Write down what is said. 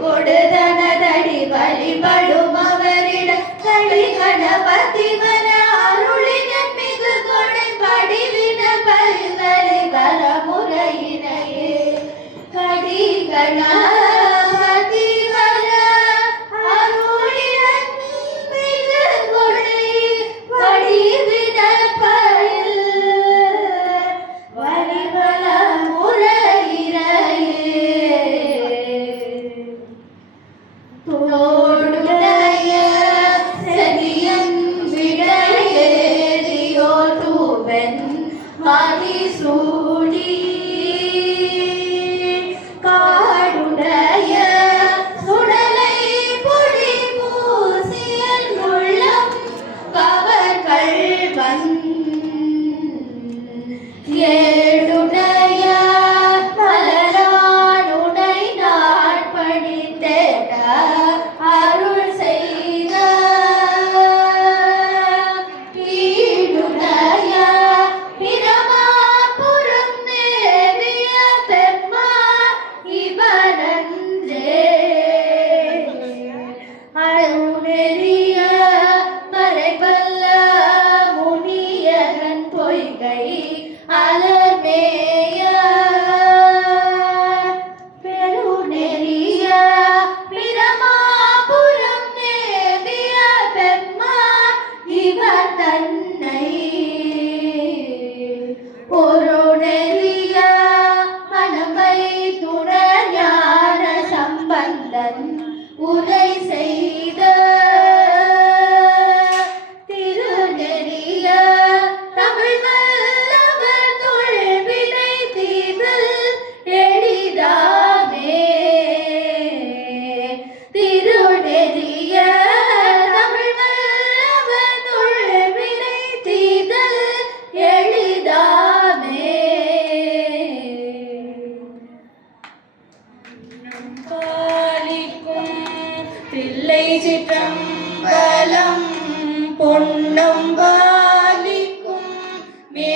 கொடுதனதடி வழிபடும் அவரிட களி கணபதி வர அருளின மிகு கொடை படிவின பல்வரை வரமுறையினையே கடி கணா വിടയേറിയോട്ടൂവൻ അതിസൂർ பொருணெறிய மனமை துணர் ஞான சம்பந்தன் உரை இல்லை சிற்றம்பலம் பொன்னம் பாலிக்கும் மே